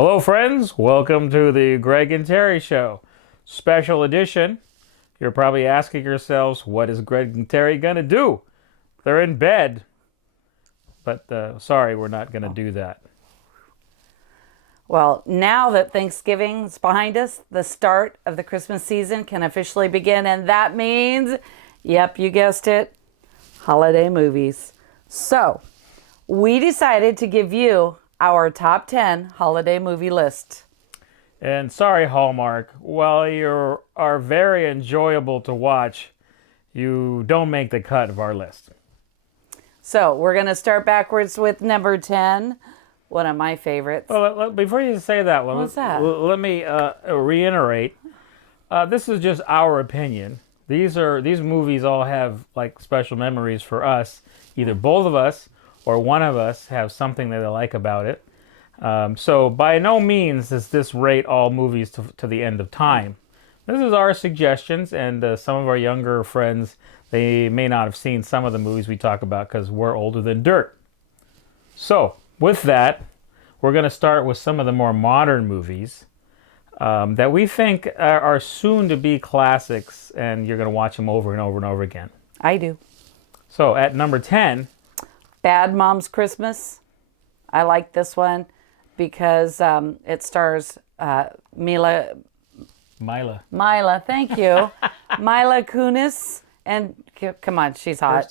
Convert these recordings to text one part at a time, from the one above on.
Hello, friends. Welcome to the Greg and Terri Show. Special edition. You're probably asking yourselves, what is Greg and Terri going to do? They're in bed. But sorry, we're not going to do that. Well, now that Thanksgiving's behind us, the start of the Christmas season can officially begin. And that means, yep, you guessed it, holiday movies. So, we decided to give you our top 10 holiday movie list. And sorry, Hallmark, while you are very enjoyable to watch, you don't make the cut of our list. So, we're going to start backwards with number 10, one of my favorites. Well, before you say that one, What's that? let me reiterate. This is just our opinion. These movies all have like special memories for us. Either both of us or one of us have something that they like about it. So by no means does this rate all movies to the end of time. This is our suggestions, and some of our younger friends, they may not have seen some of the movies we talk about because we're older than dirt. So with that, we're going to start with some of the more modern movies that we think are soon to be classics, and you're going to watch them over and over and over again. I do. So at number 10... Bad Moms Christmas. I like this one because it stars Mila, thank you. Mila Kunis, and come on, she's hot.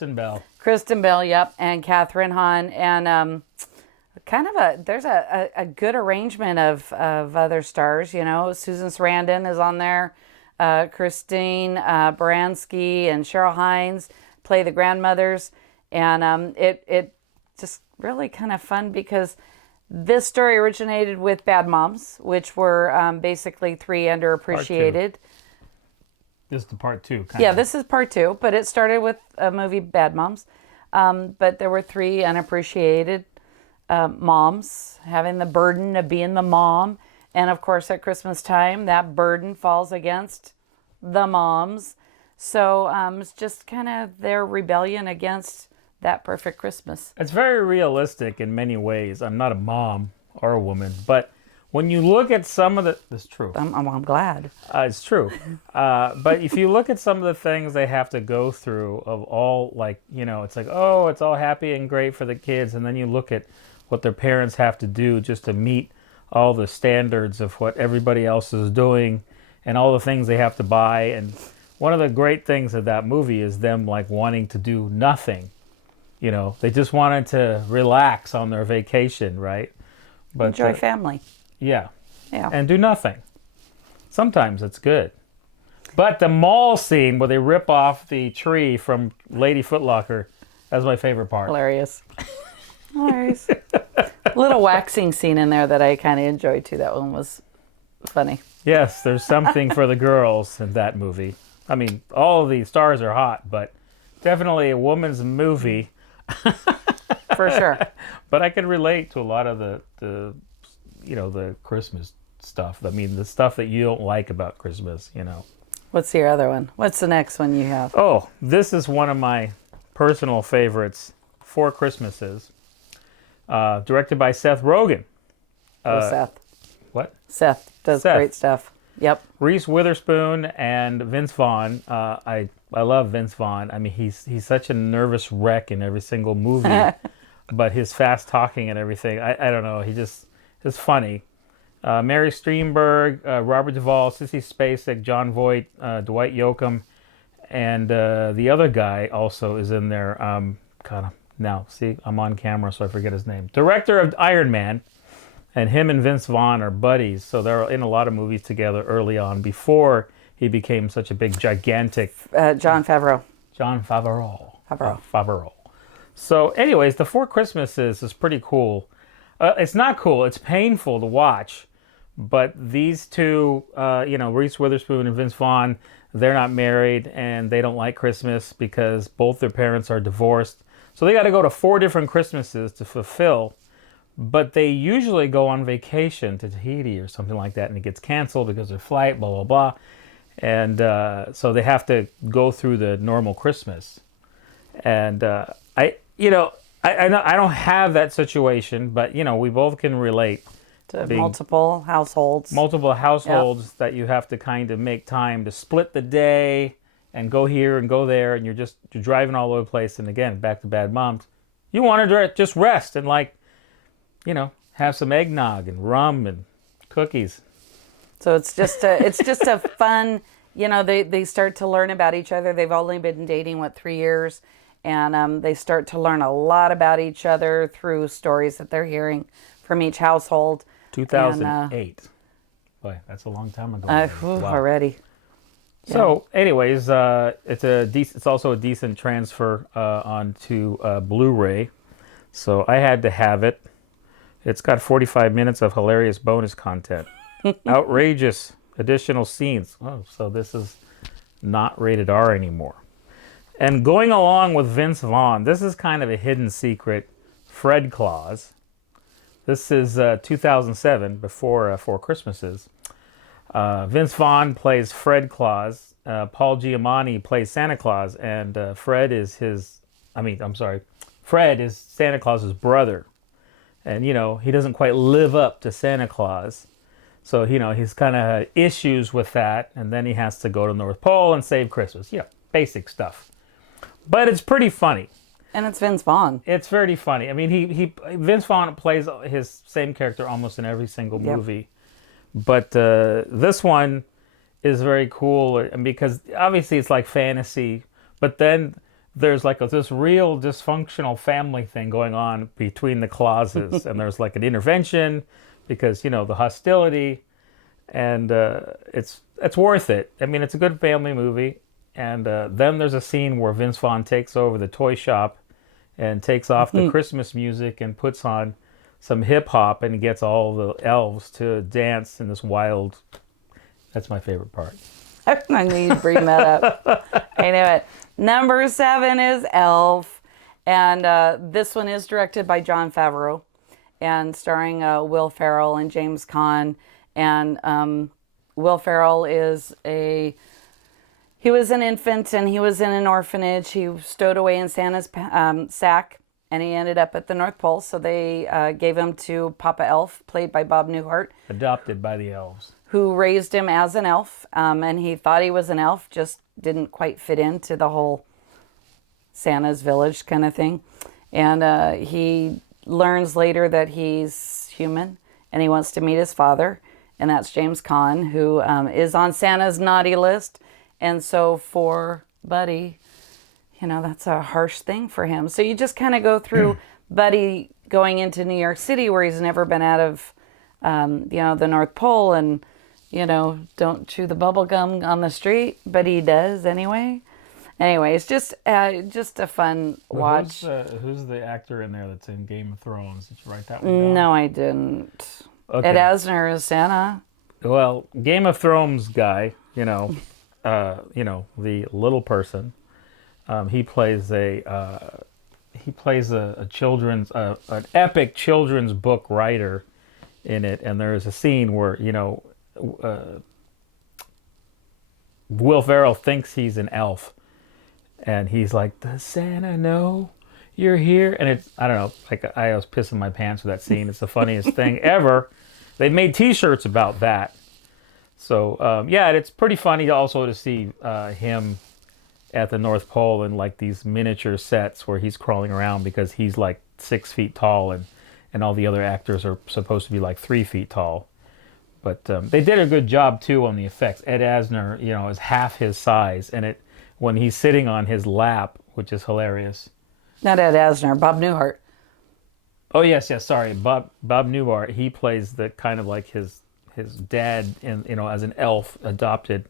Kristen Bell, yep, and Catherine Hahn, and there's a good arrangement of other stars. You know, Susan Sarandon is on there, Christine Baranski and Cheryl Hines play the grandmothers, and it just really kind of fun because this story originated with Bad Moms, which were basically three underappreciated. This is the part two. This is part two, but it started with a movie, Bad Moms. But there were three unappreciated moms having the burden of being the mom. And of course, at Christmas time, that burden falls against the moms. So it's just kind of their rebellion against that perfect Christmas. It's very realistic in many ways. I'm not a mom or a woman, but when you look at some of the... That's true. I'm glad. It's true. But if you look at some of the things they have to go through of all, like, you know, it's like, oh, it's all happy and great for the kids. And then you look at what their parents have to do just to meet all the standards of what everybody else is doing and all the things they have to buy. And one of the great things of that movie is them, like, wanting to do nothing. You know, they just wanted to relax on their vacation, right? But enjoy family. Yeah. Yeah. And do nothing. Sometimes it's good. But the mall scene where they rip off the tree from Lady Footlocker, that's my favorite part. Hilarious. Hilarious. Little waxing scene in there that I kind of enjoyed too. That one was funny. Yes, there's something for the girls in that movie. I mean, all of the stars are hot, but definitely a woman's movie. For sure. But I can relate to a lot of the Christmas stuff. I mean, the stuff that you don't like about Christmas, you know. What's your other one? What's the next one you have? Oh, this is one of my personal favorites, Four Christmases, directed by Seth Rogen. Seth. What? Seth does great stuff. Yep. Reese Witherspoon and Vince Vaughn. I love Vince Vaughn. I mean, he's such a nervous wreck in every single movie, but his fast talking and everything, I don't know. He's funny. Mary Steenburgen, Robert Duvall, Sissy Spacek, Jon Voight, Dwight Yoakam, and the other guy also is in there. Now, see, I'm on camera, so I forget his name. Director of Iron Man, and him and Vince Vaughn are buddies, so they're in a lot of movies together early on before he became such a big, gigantic... Jon Favreau. Jon Favreau. Favreau. So anyways, The Four Christmases is pretty cool. It's not cool. It's painful to watch. But these two, Reese Witherspoon and Vince Vaughn, they're not married and they don't like Christmas because both their parents are divorced. So they got to go to 4 different Christmases to fulfill. But they usually go on vacation to Tahiti or something like that, and it gets canceled because of their flight, blah, blah, blah. And so they have to go through the normal Christmas. And I don't have that situation, but, we both can relate to multiple households. Multiple households that you have to kind of make time to split the day and go here and go there, and you're driving all over the place. And again, back to bad moms, you want to just rest and have some eggnog and rum and cookies. So it's just a fun, they start to learn about each other. They've only been dating 3 years, and they start to learn a lot about each other through stories that they're hearing from each household. 2008. Boy, that's a long time ago. Wow. Already. So, anyways, it's also a decent transfer onto Blu-ray. So I had to have it. It's got 45 minutes of hilarious bonus content, outrageous additional scenes. Oh, so this is not rated R anymore. And going along with Vince Vaughn, this is kind of a hidden secret Fred clause. This is 2007, before Four Christmases. Vince Vaughn plays Fred Claus. Paul Giamatti plays Santa Claus, and Fred is Santa Claus's brother. And, he doesn't quite live up to Santa Claus. So, he's kind of issues with that. And then he has to go to the North Pole and save Christmas. Basic stuff. But it's pretty funny. And it's Vince Vaughn. It's very funny. I mean, Vince Vaughn plays his same character almost in every single movie. But this one is very cool because obviously it's like fantasy. But then there's like this real dysfunctional family thing going on between the Clauses. And there's like an intervention because, the hostility. And it's worth it. I mean, it's a good family movie. And then there's a scene where Vince Vaughn takes over the toy shop and takes off the Christmas music and puts on some hip hop and gets all the elves to dance in this wild. That's my favorite part. I knew you'd bring that up. I knew it. Number 7 is Elf. And this one is directed by Jon Favreau and starring Will Ferrell and James Caan. And Will Ferrell he was an infant and he was in an orphanage. He stowed away in Santa's sack, and he ended up at the North Pole. So they gave him to Papa Elf, played by Bob Newhart. Adopted by the elves. Who raised him as an elf. And he thought he was an elf, just didn't quite fit into the whole Santa's village kind of thing. And he learns later that he's human and he wants to meet his father. And that's James Caan, who is on Santa's naughty list. And so for Buddy, that's a harsh thing for him. So you just kind of go through Buddy going into New York City where he's never been out of, the North Pole and, don't chew the bubble gum on the street, but he does anyway. Anyway, it's just a fun watch. Who's the actor in there that's in Game of Thrones? Did you write that one down? No, I didn't. Okay. Ed Asner is Santa. Well, Game of Thrones guy, the little person. He plays a children's an epic children's book writer in it, and there's a scene where Will Ferrell thinks he's an elf, and he's like, "Does Santa know you're here?" And it's, I don't know, like I was pissing my pants with that scene. It's the funniest thing ever. They made T-shirts about that. So, it's pretty funny also to see him at the North Pole in like these miniature sets where he's crawling around because he's like 6 feet tall and all the other actors are supposed to be like 3 feet tall. But they did a good job too on the effects. Ed Asner, is half his size, and when he's sitting on his lap, which is hilarious. Not Ed Asner, Bob Newhart. Oh yes, sorry, Bob Newhart. He plays the kind of like his dad, as an elf adopted,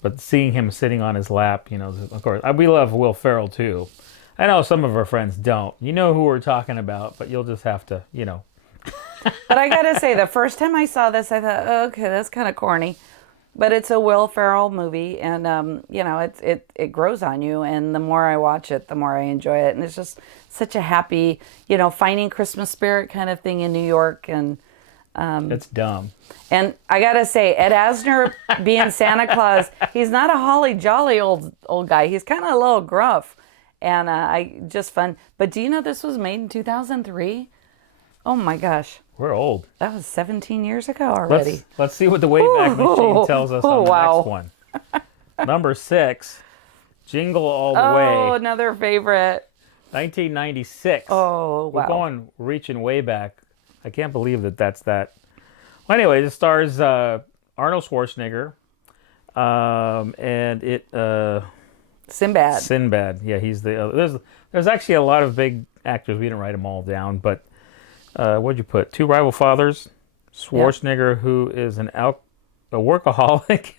but seeing him sitting on his lap, of course, we love Will Ferrell too. I know some of our friends don't. You know who we're talking about, but you'll just have to, But I gotta say, the first time I saw this, I thought, oh, okay, that's kind of corny, but it's a Will Ferrell movie, and it grows on you, and the more I watch it, the more I enjoy it, and it's just such a happy, finding Christmas spirit kind of thing in New York, and it's dumb. And I gotta say, Ed Asner being Santa Claus, he's not a holly jolly old guy. He's kind of a little gruff, and just fun. But do you know this was made in 2003? Oh my gosh. We're old. That was 17 years ago already. Let's see what the Wayback Machine tells us on the wow. next one. Number 6, Jingle All the Way. Oh, another favorite. 1996. Oh, wow. We're reaching way back. I can't believe that's that. Well, anyway, this stars Arnold Schwarzenegger. And it... Sinbad. Sinbad. Yeah, he's the... there's actually a lot of big actors. We didn't write them all down, but... what'd you put? 2 rival fathers. Schwarzenegger, who is a workaholic,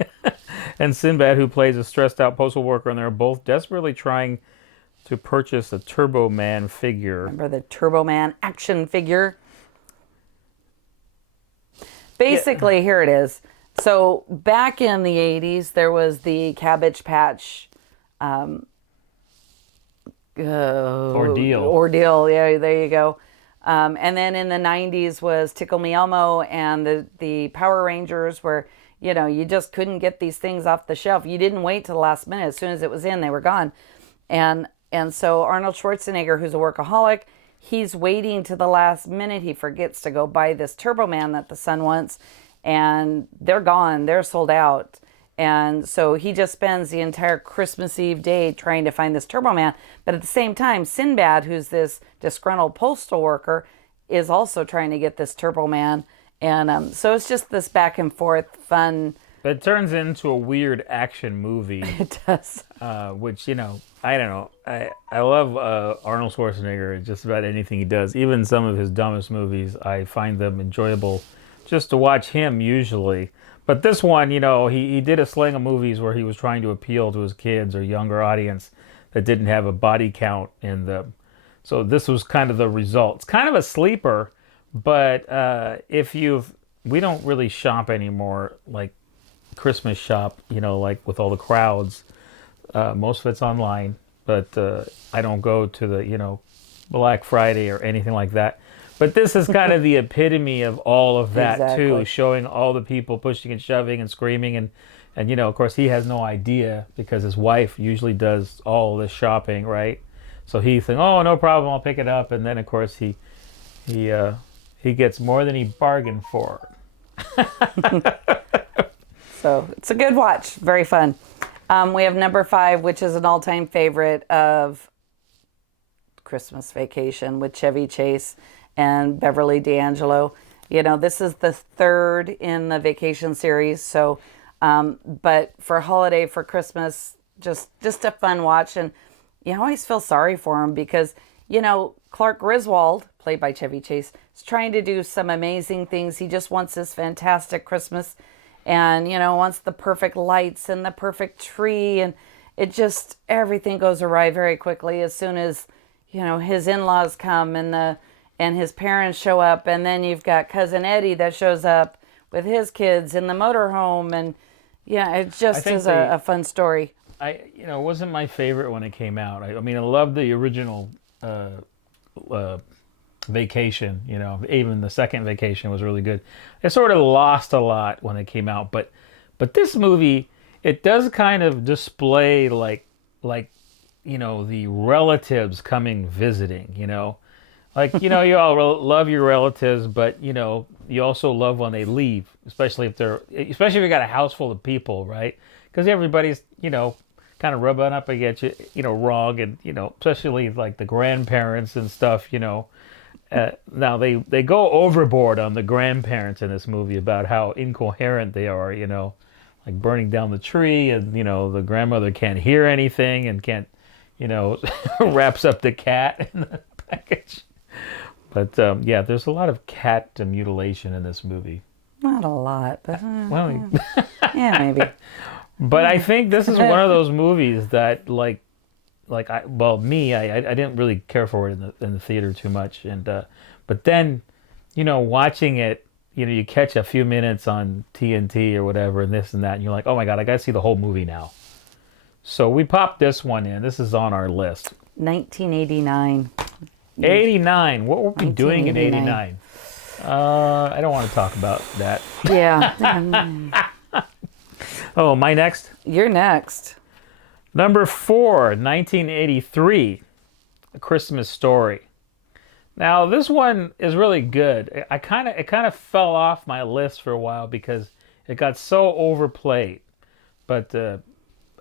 and Sinbad, who plays a stressed-out postal worker, and they're both desperately trying to purchase a Turbo Man figure. Remember the Turbo Man action figure? Basically, Here it is. So back in the 80s, there was the Cabbage Patch ordeal. Yeah, there you go. And then in the 90s was Tickle Me Elmo and the Power Rangers, where, you just couldn't get these things off the shelf. You didn't wait till the last minute. As soon as it was in, they were gone. And so Arnold Schwarzenegger, who's a workaholic, he's waiting to the last minute. He forgets to go buy this Turbo Man that the son wants, and they're gone. They're sold out. And so he just spends the entire Christmas Eve day trying to find this Turbo Man. But at the same time, Sinbad, who's this disgruntled postal worker, is also trying to get this Turbo Man. And so it's just this back and forth fun. But it turns into a weird action movie. It does. Which, I don't know. I love Arnold Schwarzenegger, just about anything he does. Even some of his dumbest movies, I find them enjoyable just to watch him usually. But this one, he did a sling of movies where he was trying to appeal to his kids or younger audience that didn't have a body count in them. So this was kind of the result. It's kind of a sleeper, but we don't really shop anymore, like Christmas shop, like with all the crowds. Most of it's online, but I don't go to the, Black Friday or anything like that. But this is kind of the epitome of all of that, too, showing all the people pushing and shoving and screaming. And of course, he has no idea because his wife usually does all this shopping, right? So he's thinking, oh, no problem, I'll pick it up. And then, of course, he gets more than he bargained for. So it's a good watch. Very fun. We have number 5, which is an all-time favorite of Christmas Vacation with Chevy Chase and Beverly D'Angelo. This is the 3rd in the Vacation series. So, but for holiday, for Christmas, just a fun watch. And you always feel sorry for him because, Clark Griswold, played by Chevy Chase, is trying to do some amazing things. He just wants this fantastic Christmas and, wants the perfect lights and the perfect tree. And everything goes awry very quickly as soon as, his in-laws come and his parents show up, and then you've got Cousin Eddie that shows up with his kids in the motorhome, and it just is a fun story. It wasn't my favorite when it came out. I loved the original Vacation. Even the second Vacation was really good. It sort of lost a lot when it came out, but this movie, it does kind of display like the relatives coming visiting. Like, you all love your relatives, but, you also love when they leave, especially if you got a house full of people, right? Because everybody's, kind of rubbing up against you, wrong. And, especially like the grandparents and stuff, now they go overboard on the grandparents in this movie about how incoherent they are, like burning down the tree and, the grandmother can't hear anything and can't, wraps up the cat in the package. But, there's a lot of cat mutilation in this movie. Not a lot, but... well, yeah, maybe. But I think this is one of those movies that, I didn't really care for it in the theater too much. And but then, watching it, you catch a few minutes on TNT or whatever and this and that, and you're like, oh my God, I got to see the whole movie now. So we popped this one in. This is on our list. 1989. 89. What were we doing in 89? I don't want to talk about that. Yeah. Oh, my next? You're next. Number 4, 1983, A Christmas Story. Now this one is really good. It kind of fell off my list for a while because it got so overplayed. But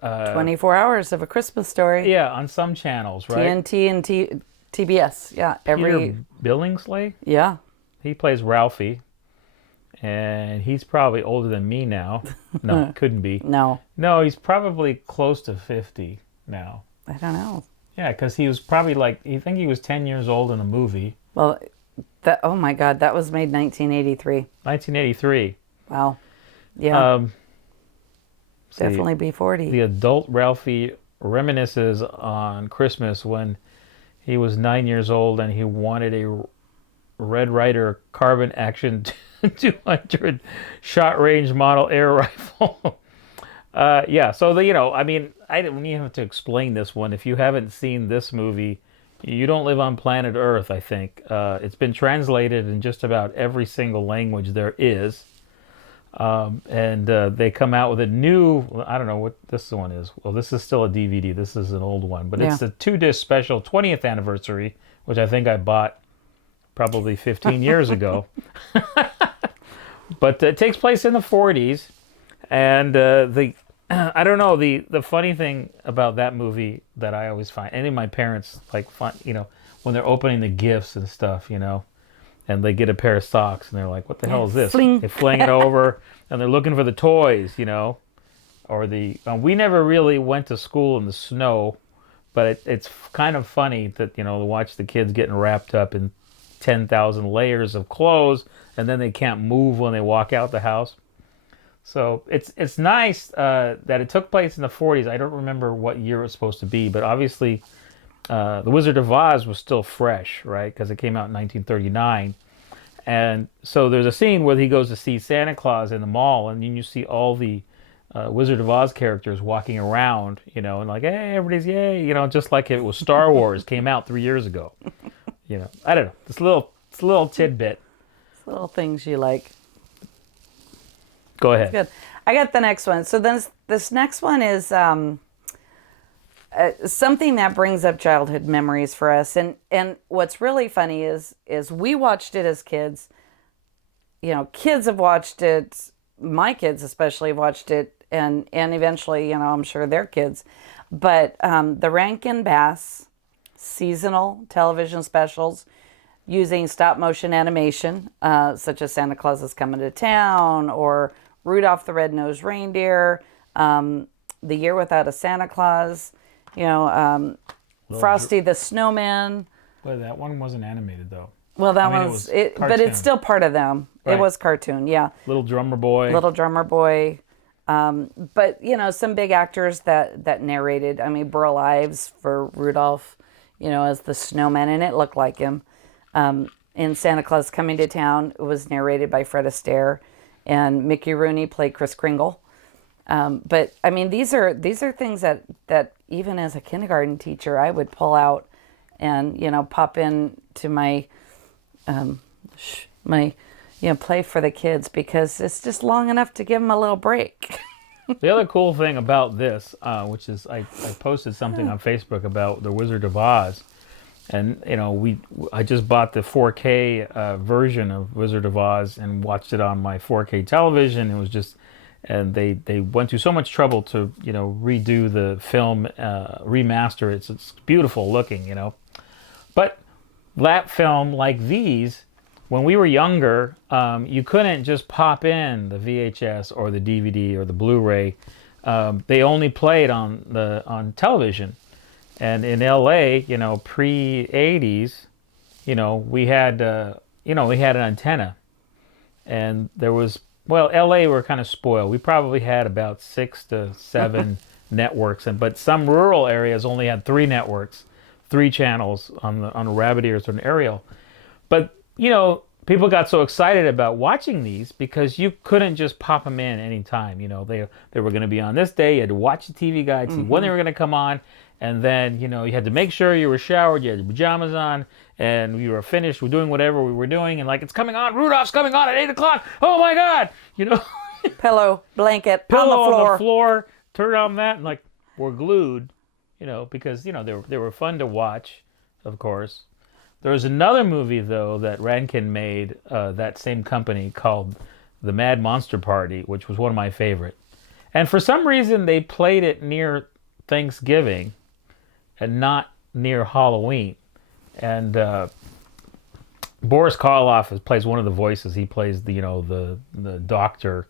24 Hours of a Christmas Story. yeah, on some channels, right? TNT and TBS. Yeah, Peter Billingsley. Yeah. He plays Ralphie, and he's probably older than me now. No, couldn't be. No, he's probably close to 50 now. I don't know. Yeah, because he was probably you think he was 10 years old in the movie. Well, oh my God, that was made 1983. 1983. Wow. Yeah. Definitely be 40. The adult Ralphie reminisces on Christmas when he was 9 years old and he wanted a Red Ryder carbon action 200 shot range model air rifle. Yeah, so I mean, I didn't even have to explain this one. If you haven't seen this movie, you don't live on planet Earth, I think. It's been translated in just about every single language there is. And they come out with a new, I don't know what this one is. Well, this is still a DVD. This is an old one. But it's a 2-disc special 20th anniversary, which I think I bought probably 15 years ago. But it takes place in the 40s. And I don't know, the funny thing about that movie that I always find, any of my parents fun, when they're opening the gifts and stuff, and they get a pair of socks and they're like, what the hell is this? Fling. They fling it over and they're looking for the toys, or we never really went to school in the snow, but it's kind of funny that, to watch the kids getting wrapped up in 10,000 layers of clothes and then they can't move when they walk out the house. So it's nice that it took place in the 40s. I don't remember what year it was supposed to be, but obviously The Wizard of Oz was still fresh, right? Because it came out in 1939. And so there's a scene where he goes to see Santa Claus in the mall, and then you see all the Wizard of Oz characters walking around, and hey, everybody's yay, just like it was Star Wars came out 3 years ago. I don't know. It's a little tidbit. It's little things you like. Go ahead. Good. I got the next one. So this next one is something that brings up childhood memories for us. And what's really funny is we watched it as kids. Kids have watched it. My kids especially have watched it, and eventually, I'm sure their kids. But the Rankin Bass seasonal television specials using stop motion animation, such as Santa Claus is Coming to Town or Rudolph the Red-Nosed Reindeer, The Year Without a Santa Claus, Frosty the Snowman. But that one wasn't animated, though. Well, that was it, but it's still part of them. Right. It was cartoon, yeah. Little Drummer Boy. But, some big actors that narrated. I mean, Burl Ives for Rudolph, as the snowman, and it looked like him. In Santa Claus Coming to Town, it was narrated by Fred Astaire, and Mickey Rooney played Kris Kringle. But I mean, these are things that even as a kindergarten teacher, I would pull out and pop in to my play for the kids, because it's just long enough to give them a little break. The other cool thing about this, which is I posted something on Facebook about The Wizard of Oz, and I just bought the 4K version of Wizard of Oz and watched it on my 4K television. It was just, and they went to so much trouble to redo the film, remaster it. It's beautiful looking, But that film, like these, when we were younger, you couldn't just pop in the VHS or the DVD or the Blu-ray. They only played on television. And in LA, pre-80s, we had an antenna. And there was, LA were kind of spoiled. We probably had about 6 to 7 networks, but some rural areas only had 3 networks, 3 channels on a rabbit ears or an aerial. But people got so excited about watching these because you couldn't just pop them in anytime. They were going to be on this day. You had to watch the TV guide, see when they were going to come on. And then, you had to make sure you were showered, you had your pajamas on, and you were finished with doing whatever we were doing. And it's coming on, Rudolph's coming on at 8 o'clock. Oh my God! Pillow, blanket, pillow on the floor. Turn on that, and we're glued, because, they were fun to watch, of course. There was another movie, though, that Rankin made, that same company, called The Mad Monster Party, which was one of my favorite. And for some reason, they played it near Thanksgiving and not near Halloween. And Boris Karloff plays one of the voices. He plays the doctor.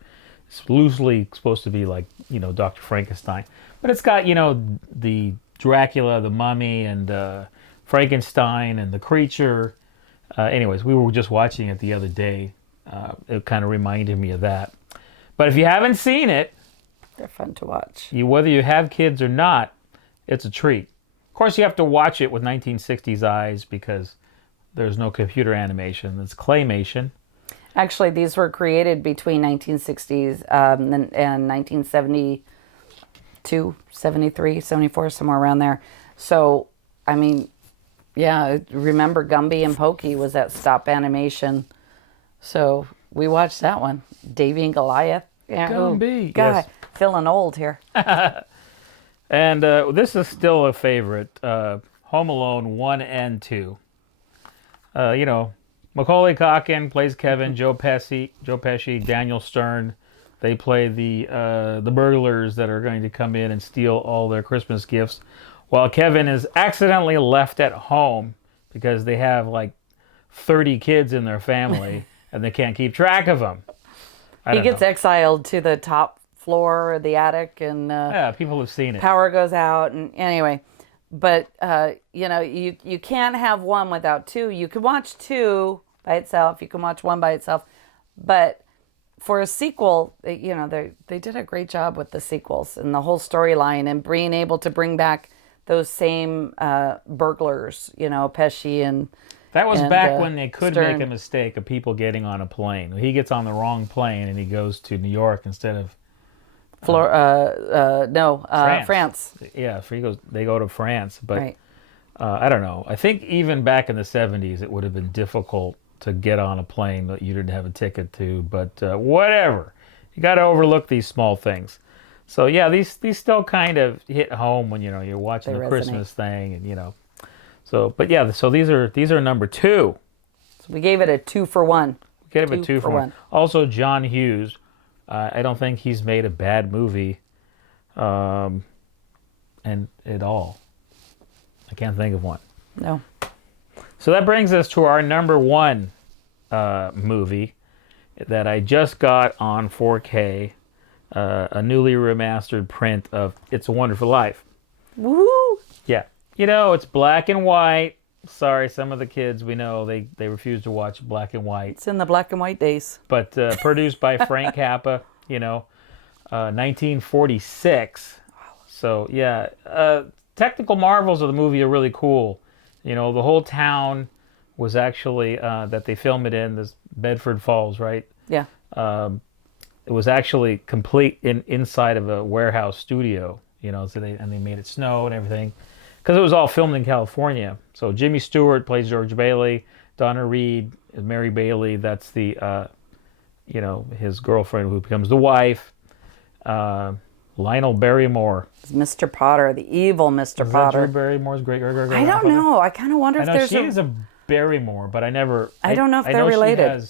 It's loosely supposed to be like, Dr. Frankenstein. But it's got, the Dracula, the Mummy, and Frankenstein, and the creature. Anyways, we were just watching it the other day. It kind of reminded me of that. But if you haven't seen it, they're fun to watch. Whether you have kids or not, it's a treat. Of course, you have to watch it with 1960s eyes because there's no computer animation. It's claymation. Actually, these were created between 1960s and 1972, 73, 74, somewhere around there. So, I mean, yeah, remember Gumby and Pokey was that stop animation. So we watched that one. Davy and Goliath. Yeah, Gumby. God, Yes. Feeling old here. And this is still a favorite. Home Alone 1 and 2. Macaulay Culkin plays Kevin. Joe Pesci, Daniel Stern. They play the burglars that are going to come in and steal all their Christmas gifts, while Kevin is accidentally left at home because they have like 30 kids in their family and they can't keep track of them. He gets exiled to the top floor of the attic, and yeah, people have seen it. Power goes out, and anyway. But you can't have one without two. You can watch two by itself. You can watch one by itself. But for a sequel, they did a great job with the sequels and the whole storyline, and being able to bring back those same burglars. Pesci and. That was and, back when they could Stern. make a mistake of people getting on a plane. He gets on the wrong plane and he goes to New York instead of France. Yeah, they go to France, but Right. I don't know. I think even back in the 70s, it would have been difficult to get on a plane that you didn't have a ticket to. But whatever, you got to overlook these small things. So yeah, these still kind of hit home when you're watching the Christmas thing, and So, but yeah, so these are number 2. So we gave it a 2 for 1. We gave it 2 for 1. Also, John Hughes. I don't think he's made a bad movie, and at all. I can't think of one. No. So that brings us to our number 1 movie that I just got on 4K, a newly remastered print of It's a Wonderful Life. Woo! Yeah. It's black and white. Sorry, some of the kids we know, they refuse to watch black and white. It's in the black and white days. But produced by Frank Capra, 1946. So, yeah. Technical marvels of the movie are really cool. The whole town was actually, that they filmed it in, this Bedford Falls, right? Yeah. It was actually complete inside of a warehouse studio, so they made it snow and everything. Because it was all filmed in California. So Jimmy Stewart plays George Bailey. Donna Reed, Mary Bailey, that's the, his girlfriend who becomes the wife. Lionel Barrymore. It's Mr. Potter, the evil Mr. Potter. Drew Barrymore's great. I don't know. I kind of wonder if there's she is a Barrymore, but I never... I don't know if they're related.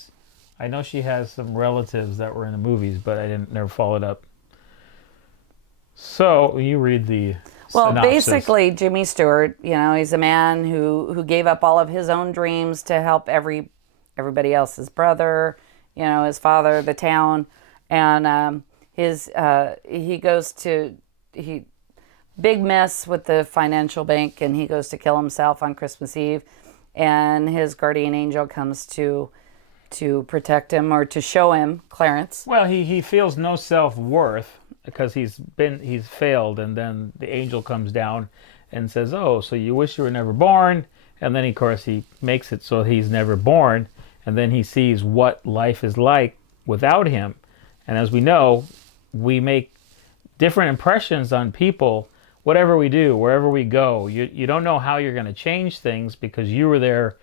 I know she has some relatives that were in the movies, but I never followed up. So, you read the... Well, synopsis. basically, Jimmy Stewart, he's a man who gave up all of his own dreams to help everybody else, his brother, his father, the town, and he goes to big mess with the financial bank, and he goes to kill himself on Christmas Eve, and his guardian angel comes to protect him or to show him Clarence. Well, he feels no self-worth because he's failed, and then the angel comes down and says, "Oh, so you wish you were never born?" And then, of course, he makes it so he's never born, and then he sees what life is like without him. And as we know, we make different impressions on people, whatever we do, wherever we go. You don't know how you're going to change things because you were there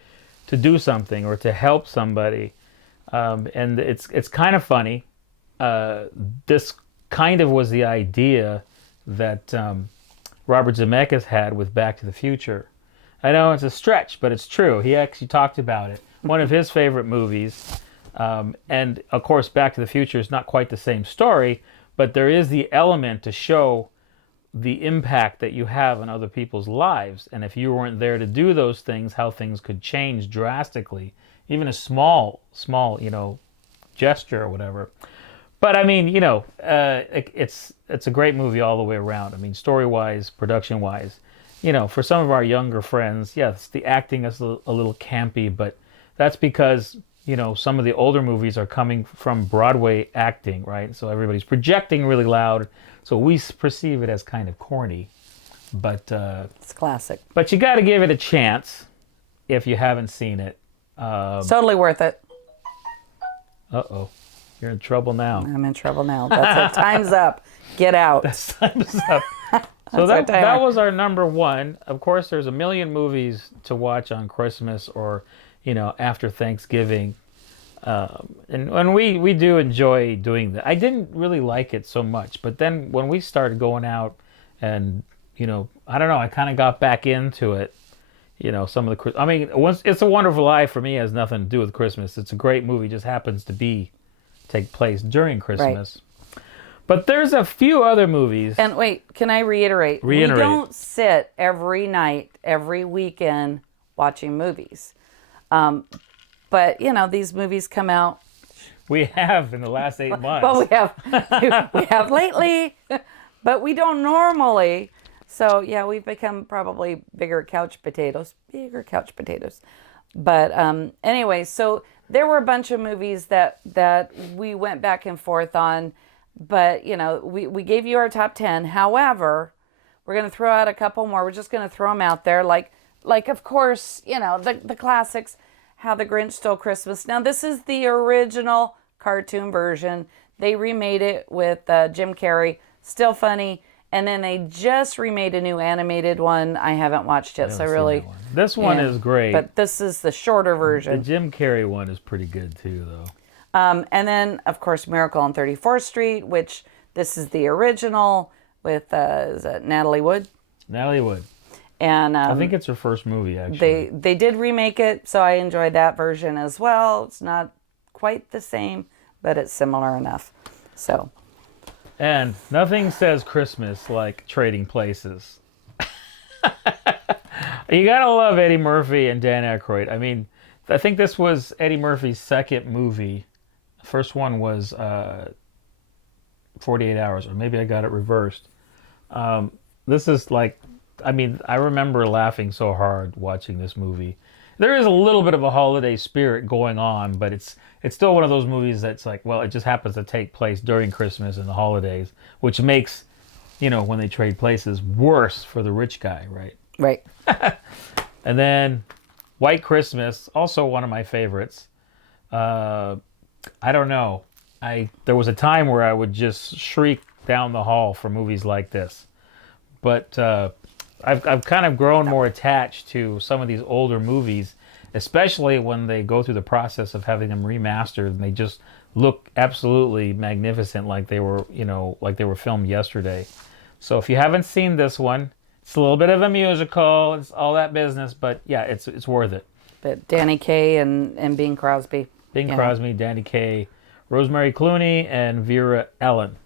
to do something or to help somebody. And it's kind of funny. This kind of was the idea that Robert Zemeckis had with Back to the Future. I know it's a stretch, but it's true. He actually talked about it. One of his favorite movies. And, of course, Back to the Future is not quite the same story, but there is the element to show the impact that you have on other people's lives. And if you weren't there to do those things, how things could change drastically. Even a small, gesture or whatever. But, I mean, it's a great movie all the way around. I mean, story-wise, production-wise. For some of our younger friends, yes, the acting is a little campy, but that's because, some of the older movies are coming from Broadway acting, right? So everybody's projecting really loud, so we perceive it as kind of corny. But it's classic. But you got to give it a chance if you haven't seen it. It's totally worth it. Uh-oh. You're in trouble now. I'm in trouble now. That's it. Time's up. Get out. Time's up. So that was our number one. Of course, there's a million movies to watch on Christmas or, after Thanksgiving. And we do enjoy doing that. I didn't really like it so much, but then when we started going out and, I don't know, I kind of got back into it. Some of the, It's a Wonderful Life for me has nothing to do with Christmas. It's a great movie, just happens to take place during Christmas. Right. But there's a few other movies. And wait, can I reiterate? We don't sit every night, every weekend watching movies. But, these movies come out. We have in the last 8 months. But we have lately, but we don't normally. So, yeah, we've become probably bigger couch potatoes. But anyway, so there were a bunch of movies that we went back and forth on. But, we gave you our top 10. However, we're going to throw out a couple more. We're just going to throw them out there. Like of course, the classics, How the Grinch Stole Christmas. Now, this is the original cartoon version. They remade it with Jim Carrey. Still funny. And then they just remade a new animated one. I haven't watched yet, so really... This one is great. But this is the shorter version. The Jim Carrey one is pretty good, too, though. And then, of course, Miracle on 34th Street, which this is the original with is it Natalie Wood? Natalie Wood. And I think it's her first movie, actually. They did remake it, so I enjoyed that version as well. It's not quite the same, but it's similar enough. So. And nothing says Christmas like Trading Places. You gotta love Eddie Murphy and Dan Aykroyd. I mean, I think this was Eddie Murphy's second movie. The first one was 48 Hours, or maybe I got it reversed. This is like, I remember laughing so hard watching this movie. There is a little bit of a holiday spirit going on, but it's still one of those movies that's like, well, it just happens to take place during Christmas and the holidays, which makes, when they trade places, worse for the rich guy, right? Right. And then White Christmas, also one of my favorites. I don't know. There was a time where I would just shriek down the hall for movies like this. But I've kind of grown more attached to some of these older movies, especially when they go through the process of having them remastered and they just look absolutely magnificent like they were, filmed yesterday. So if you haven't seen this one, it's a little bit of a musical, it's all that business, but yeah, it's worth it. But Danny Kaye and Bing Crosby. Bing Crosby, Danny Kaye, Rosemary Clooney, and Vera Ellen.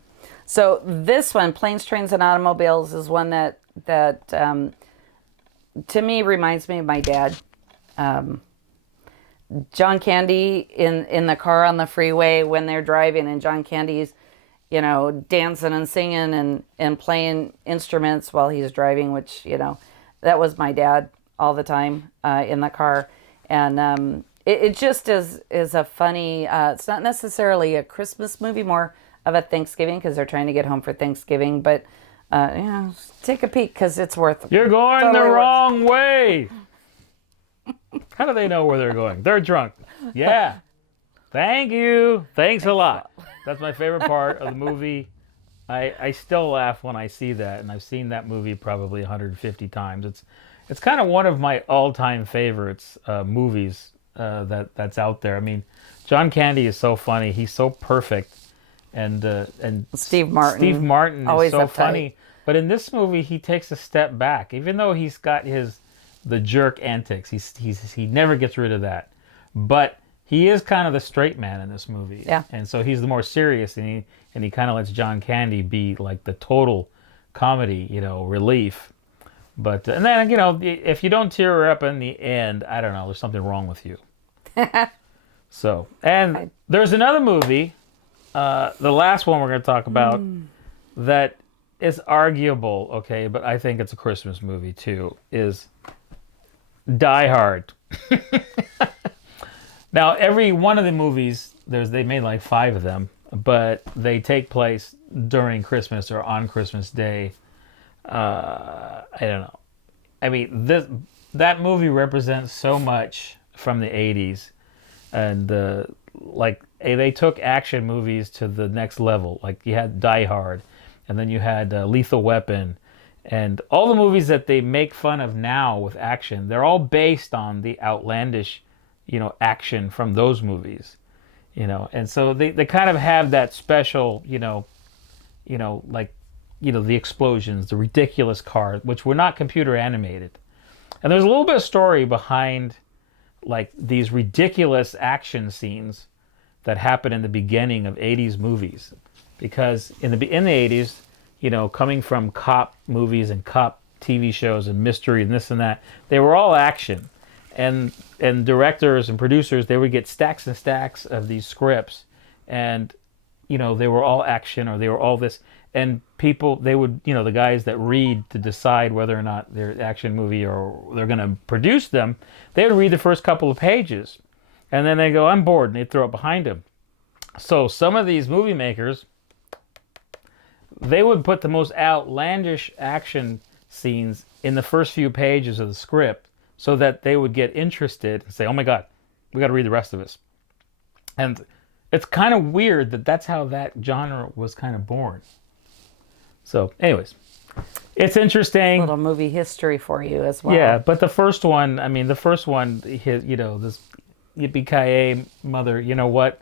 So this one, Planes, Trains, and Automobiles, is one that to me reminds me of my dad. John Candy in the car on the freeway when they're driving, and John Candy's, dancing and singing and playing instruments while he's driving, which, that was my dad all the time in the car. And it just is a funny, it's not necessarily a Christmas movie, more of a Thanksgiving, because they're trying to get home for Thanksgiving. But, take a peek, because it's worth it. You're going the wrong way. How do they know where they're going? They're drunk. Yeah. Thank you. Thanks a lot. That's my favorite part of the movie. I still laugh when I see that, and I've seen that movie probably 150 times. It's kind of one of my all-time favorites movies that's out there. I mean, John Candy is so funny. He's so perfect. And Steve Martin. Steve Martin is always so uptight. funny. But in this movie, he takes a step back. Even though he's got his the jerk antics. He never gets rid of that. But he is kind of the straight man in this movie. Yeah. And so he's the more serious, and he kind of lets John Candy be like the total comedy, relief. But and then if you don't tear her up in the end, I don't know, there's something wrong with you. So, and there's another movie, the last one we're going to talk about, that is arguable, okay, but I think it's a Christmas movie too, is Die Hard. Now, every one of the movies, they made like 5 of them, but they take place during Christmas or on Christmas Day. I don't know. I mean, that movie represents so much from the 80s, and they took action movies to the next level. Like you had Die Hard, and then you had Lethal Weapon, and all the movies that they make fun of now with action, they're all based on the outlandish, action from those movies, and so they kind of have that special, the explosions, the ridiculous cars, which were not computer animated. And there's a little bit of story behind like these ridiculous action scenes that happen in the beginning of 80s movies. Because in the 80s, coming from cop movies and cop TV shows and mystery and this and that, they were all action. And directors and producers, they would get stacks and stacks of these scripts, and they were all action, or they were all this, and people, they would, the guys that read to decide whether or not they're an action movie or they're going to produce them, they would read the first couple of pages, and then they go, I'm bored, and they throw it behind them. So some of these movie makers, they would put the most outlandish action scenes in the first few pages of the script, so that they would get interested and say, oh my God, we got to read the rest of this. And it's kind of weird that that's how that genre was kind of born. So anyways, it's interesting. A little movie history for you as well. Yeah, but the first one, his, this Yippee-ki-yay mother, you know what?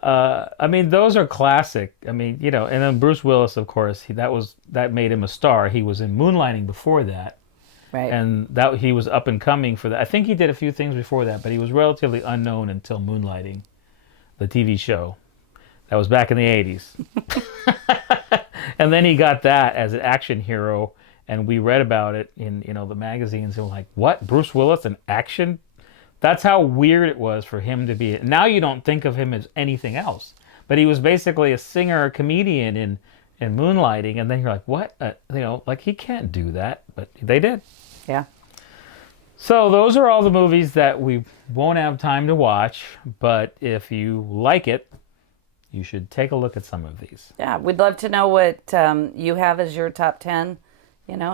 Those are classic. And then Bruce Willis, of course, that made him a star. He was in Moonlighting before that. Right. And that he was up and coming for that. I think he did a few things before that, but he was relatively unknown until Moonlighting, the TV show. That was back in the 80s. And then he got that as an action hero, and we read about it in the magazines, and we're like, what? Bruce Willis in action? That's how weird it was for him to be. Now you don't think of him as anything else. But he was basically a singer, a comedian in Moonlighting, and then you're like, what? He can't do that, but they did. Yeah. So those are all the movies that we won't have time to watch, but if you like it, you should take a look at some of these. Yeah, we'd love to know what you have as your top 10.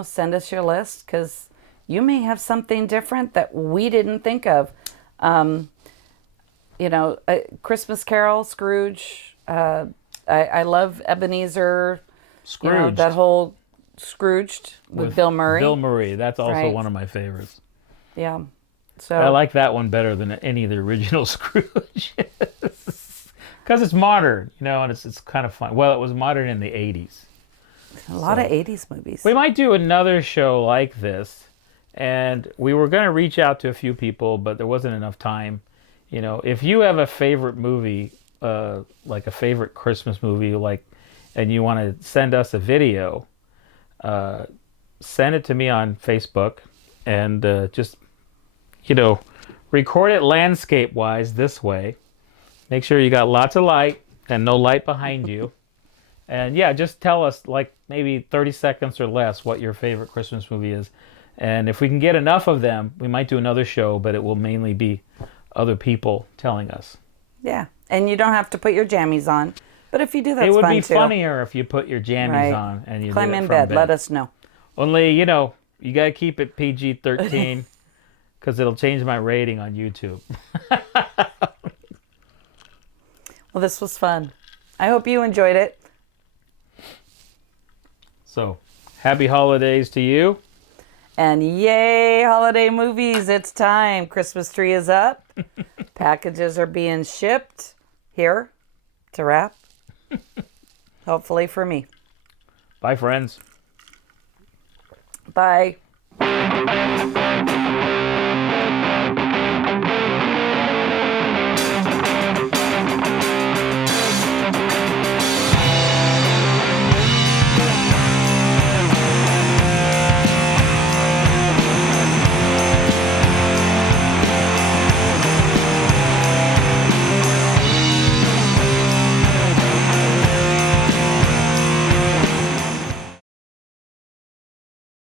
Send us your list, because you may have something different that we didn't think of. Christmas Carol, Scrooge. I love Ebenezer. Scrooge. That whole Scrooged with Bill Murray. Bill Murray. That's also Right. one of my favorites. Yeah. So I like that one better than any of the original Scrooge. Because it's modern, and it's kind of fun. Well, it was modern in the 80s. a lot of 80s movies. We might do another show like this, and we were going to reach out to a few people, but there wasn't enough time. If you have a favorite movie, like a favorite Christmas movie, and you want to send us a video, send it to me on Facebook, and just, record it landscape-wise this way. Make sure you got lots of light and no light behind you. And yeah, just tell us, maybe 30 seconds or less, what your favorite Christmas movie is. And if we can get enough of them, we might do another show, but it will mainly be other people telling us. Yeah, and you don't have to put your jammies on. But if you do, that's fun too. It would be funnier if you put your jammies on and you climb did it in from bed. Let us know. Only, you got to keep it PG-13 because it'll change my rating on YouTube. Well, this was fun. I hope you enjoyed it. So, happy holidays to you. And yay, holiday movies. It's time. Christmas tree is up. Packages are being shipped here to wrap. Hopefully for me. Bye, friends. Bye.